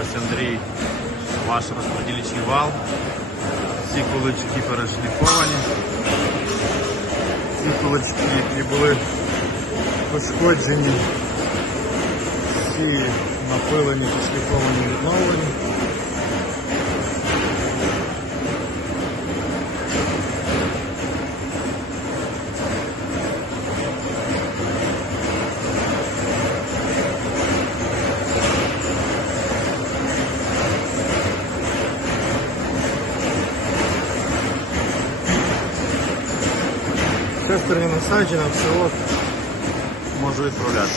Ось Андрій, ваш розподілічний вал. Всі кулички перешліфовані. Всі кулички, які були пошкоджені, всі напилені, пошліфовані, відновлені. Шестерні насаджена, все можу відправляти.